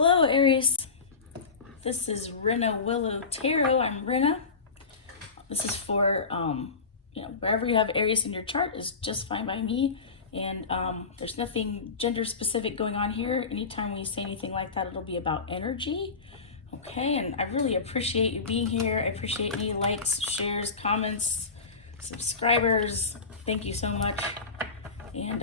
Hello, Aries. This is Rinna Willow Tarot. I'm Rinna. This is for, wherever you have Aries in your chart is just fine by me. And there's nothing gender specific going on here. Anytime we say anything like that, it'll be about energy. Okay, and I really appreciate you being here. I appreciate any likes, shares, comments, subscribers. Thank you so much. And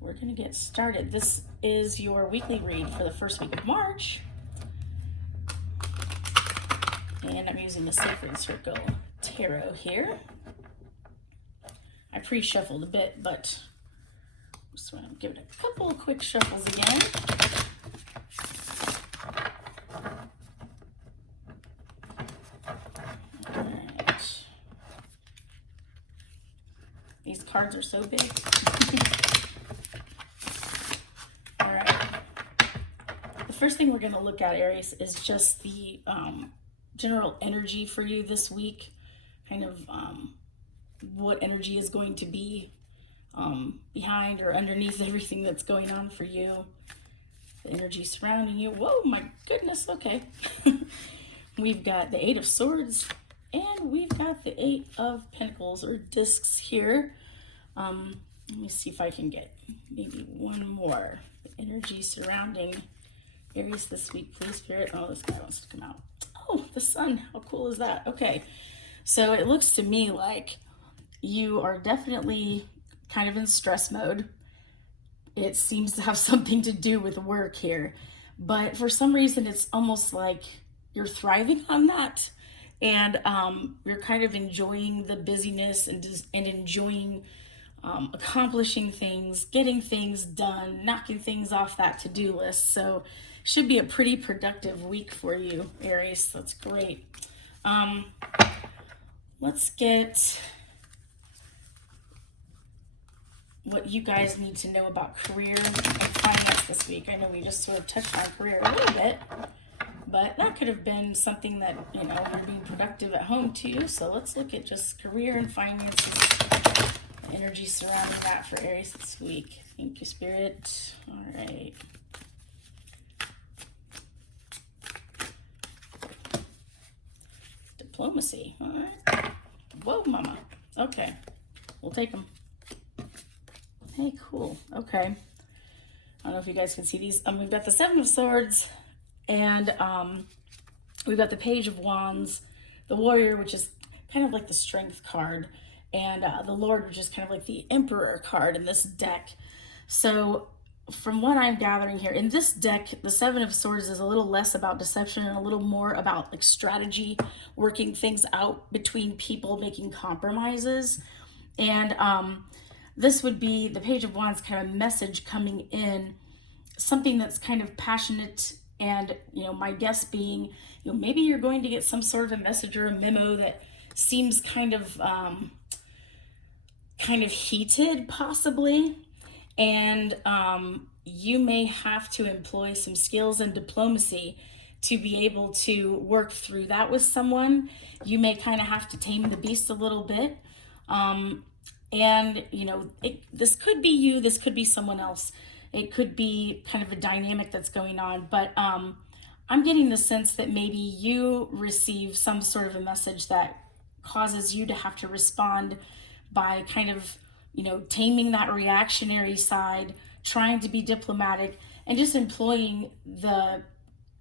we're going to get started. This is your weekly read for the first week of March. And I'm using the Sacred Circle Tarot here. I pre-shuffled a bit, but just want to give it a couple of quick shuffles again. All right. These cards are so big. All right. The first thing we're going to look at, Aries, is just the general energy for you this week. Kind of what energy is going to be behind or underneath everything that's going on for you. The energy surrounding you. Whoa, my goodness. Okay. We've got the Eight of Swords and we've got the Eight of Pentacles or discs here. Let me see if I can get maybe one more. The energy surrounding Aries this week, please, Spirit. Oh, this guy wants to come out. Oh, the sun. How cool is that? Okay. So it looks to me like you are definitely kind of in stress mode. It seems to have something to do with work here. But for some reason, it's almost like you're thriving on that. And you're kind of enjoying the busyness and enjoying accomplishing things, getting things done, knocking things off that to-do list. So should be a pretty productive week for you, Aries. That's great. Let's get what you guys need to know about career and finance this week. I know we just sort of touched on career a little bit, but that could have been something that, you're being productive at home too. So let's look at just career and finances, the energy surrounding that for Aries this week. Thank you, Spirit. All right. Diplomacy. All right. Whoa, mama. Okay. We'll take them. Hey, cool. Okay. I don't know if you guys can see these. We've got the Seven of Swords and we've got the Page of Wands, the Warrior, which is kind of like the Strength card, and the Lord, which is kind of like the Emperor card in this deck. So from what I'm gathering here, in this deck, the Seven of Swords is a little less about deception and a little more about like strategy, working things out between people, making compromises. And this would be the Page of Wands kind of message coming in, something that's kind of passionate. And, my guess being, maybe you're going to get some sort of a message or a memo that seems kind of heated, possibly. And you may have to employ some skills and diplomacy to be able to work through that with someone. You may kind of have to tame the beast a little bit. And, this could be you, this could be someone else. It could be kind of a dynamic that's going on. But I'm getting the sense that maybe you receive some sort of a message that causes you to have to respond by kind of, taming that reactionary side, trying to be diplomatic, and just employing the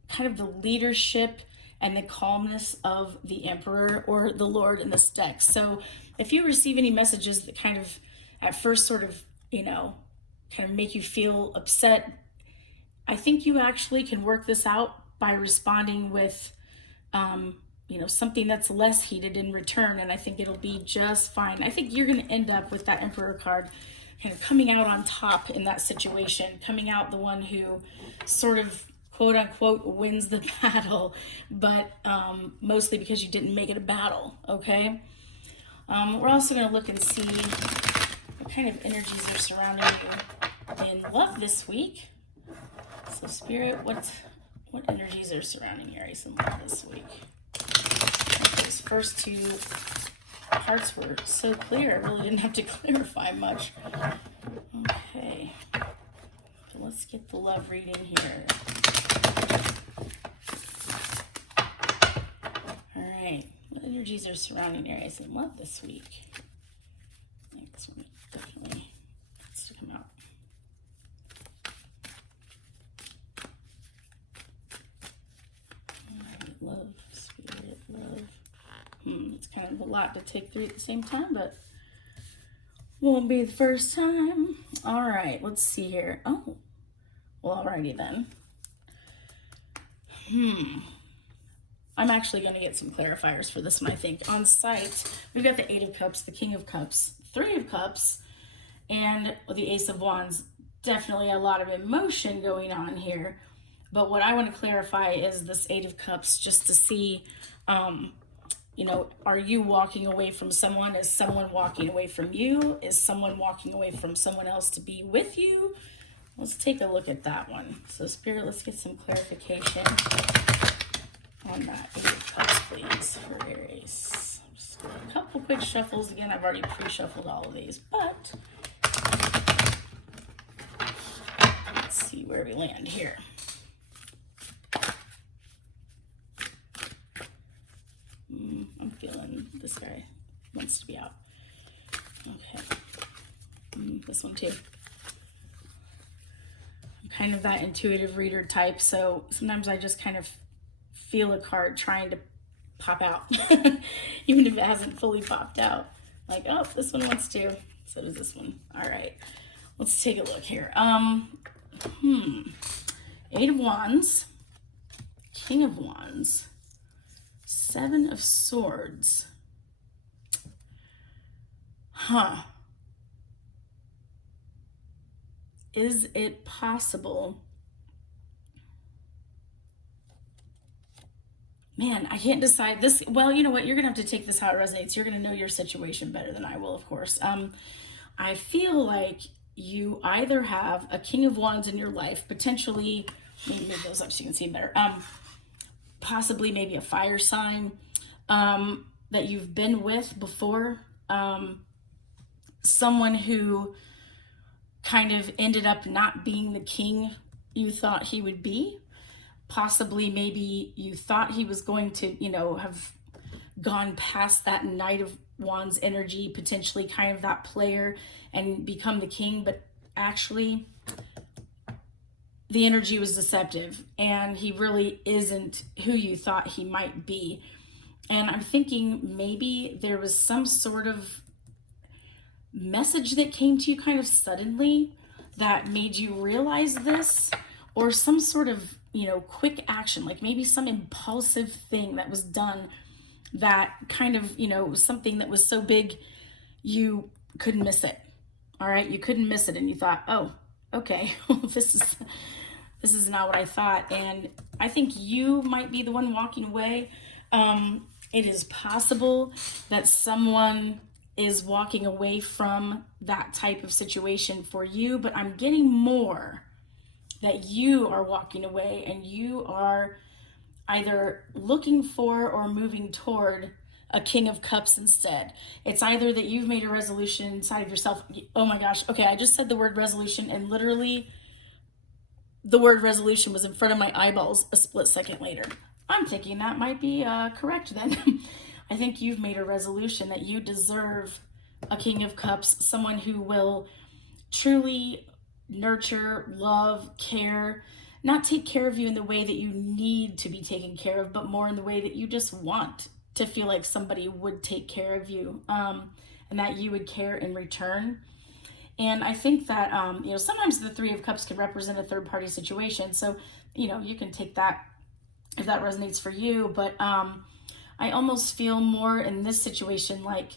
kind of the leadership and the calmness of the Emperor or the Lord in this deck. So if you receive any messages that kind of at first sort of, kind of make you feel upset, I think you actually can work this out by responding with, something that's less heated in return. And I think it'll be just fine. I think you're going to end up with that Emperor card kind of coming out on top in that situation, coming out the one who sort of quote unquote wins the battle, but mostly because you didn't make it a battle. Okay. We're also going to look and see what kind of energies are surrounding you in love this week. So Spirit, what energies are surrounding Aries in love this week? Those first two parts were so clear, I really didn't have to clarify much. Okay. So let's get the love reading here. energies are surrounding Aries in love this week? I think this one definitely needs to come out. Love, spirit, love. It's kind of a lot to take through at the same time, but won't be the first time. All right, let's see here. Oh, well, alrighty then. I'm actually going to get some clarifiers for this one, I think. On site, we've got the Eight of Cups, the King of Cups, Three of Cups, and the Ace of Wands. Definitely a lot of emotion going on here. But what I want to clarify is this Eight of Cups, just to see, you know, are you walking away from someone? Is someone walking away from you? Is someone walking away from someone else to be with you? Let's take a look at that one. So Spirit, let's get some clarification on that Eight of Cups, please, for Aries. Just do a couple quick shuffles. Again, I've already pre-shuffled all of these, but let's see where we land here. I'm feeling this guy wants to be out. Okay. This one too. I'm kind of that intuitive reader type, so sometimes I just kind of feel a card trying to pop out, even if it hasn't fully popped out. Like, oh, this one wants to. So does this one. All right. Let's take a look here. Eight of Wands, King of Wands, Seven of Swords. Is it possible? Man, I can't decide this. Well, you know what? You're going to have to take this how it resonates. You're going to know your situation better than I will, of course. I feel like you either have a King of Wands in your life, potentially, let me move those up so you can see better. Possibly maybe a fire sign that you've been with before. Someone who kind of ended up not being the king you thought he would be. Possibly maybe you thought he was going to, you know, have gone past that Knight of Wands energy, potentially kind of that player, and become the king, but actually the energy was deceptive and he really isn't who you thought he might be. And I'm thinking maybe there was some sort of message that came to you kind of suddenly that made you realize this, or some sort of, you know, quick action, like maybe some impulsive thing that was done that kind of, you know, something that was so big you couldn't miss it. All right, you couldn't miss it, and you thought, oh, okay, this is not what I thought. And I think you might be the one walking away. It is possible that someone is walking away from that type of situation for you, but I'm getting more that you are walking away and you are either looking for or moving toward a King of Cups instead. It's either that you've made a resolution inside of yourself. Oh my gosh. Okay, I just said the word resolution and literally the word resolution was in front of my eyeballs a split second later. I'm thinking that might be correct then. I think you've made a resolution that you deserve a King of Cups, someone who will truly nurture, love, care, not take care of you in the way that you need to be taken care of, but more in the way that you just want to feel like somebody would take care of you, and that you would care in return. And I think that, you know, sometimes the Three of Cups can represent a third party situation. So, you know, you can take that if that resonates for you. But I almost feel more in this situation like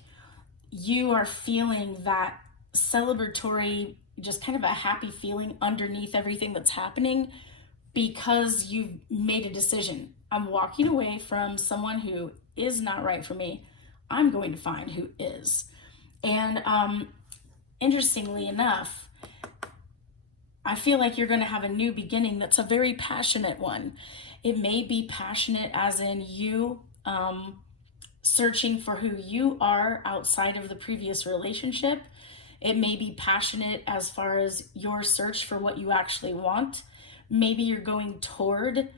you are feeling that celebratory, just kind of a happy feeling underneath everything that's happening because you've made a decision. I'm walking away from someone who is not right for me. I'm going to find who is. And interestingly enough, I feel like you're going to have a new beginning that's a very passionate one. It may be passionate as in you searching for who you are outside of the previous relationship. It may be passionate as far as your search for what you actually want. Maybe you're going toward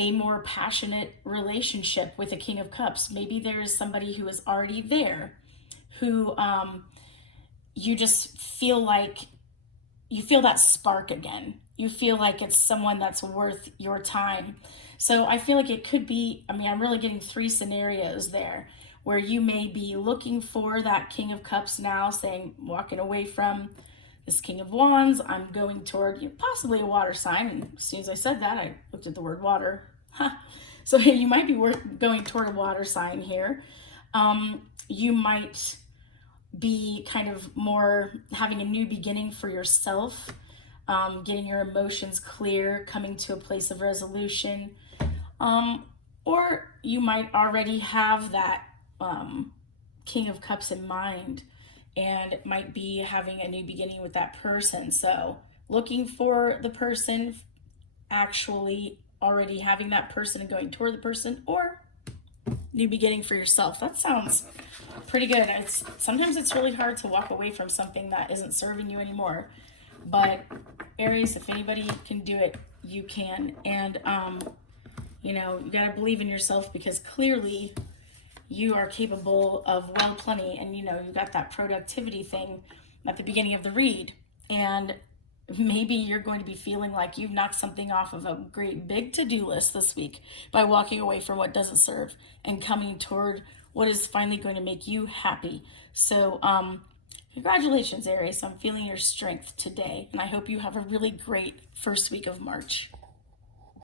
a more passionate relationship with the King of Cups. Maybe there's somebody who is already there, who you just feel like you feel that spark again. You feel like it's someone that's worth your time. So I feel like it could be, I mean, I'm really getting three scenarios there where you may be looking for that King of Cups now, saying, walking away from this King of Wands, I'm going toward possibly a water sign. And as soon as I said that, I looked at the word water. So you might be going toward a water sign here. You might be kind of more having a new beginning for yourself, getting your emotions clear, coming to a place of resolution. Or you might already have that King of Cups in mind, and it might be having a new beginning with that person. So looking for the person, actually already having that person and going toward the person, or new beginning for yourself. That sounds pretty good. Sometimes it's really hard to walk away from something that isn't serving you anymore. But Aries, if anybody can do it, you can. And you gotta believe in yourself, because clearly you are capable of well plenty. And you got that productivity thing at the beginning of the read, and maybe you're going to be feeling like you've knocked something off of a great big to-do list this week by walking away from what doesn't serve and coming toward what is finally going to make you happy. So congratulations, Aries. I'm feeling your strength today, and I hope you have a really great first week of March.